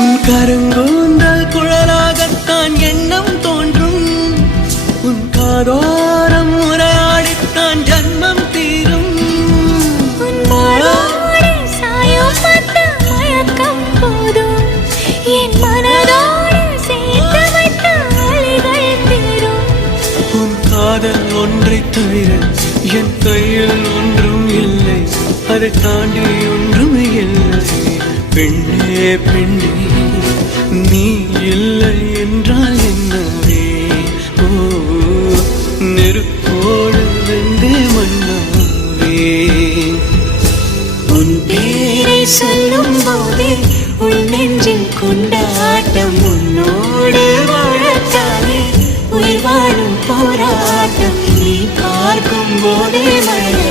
உன் கருங்கூந்தல் குழலாகத்தான் எண்ணம் தோன்றும். உன் காதோரம் உரையாடித்தான் ஜன்மம் தீரும். என் மனதோடு சேர்த்து வைத்த அலைகள் தீரும். உன் காதல் ஒன்றை தவிர என் கையில் ஒன்றும் இல்லை, அதை தாண்டி ஒன்றும் இல்லை. பெண்ணே பெண்ணே நீ இல்லை என்றால் என்னவே? ஓ நெருப்போடு வெந்தே மண்ணாவே. உன் பேரை சொல்லும் போதே உன் நெஞ்சில் கொண்டாட்டம். உன்னோடு வாழத்தானே உயிர் வாழும் போராட்டம். நீ பார்க்கும் போதே மழை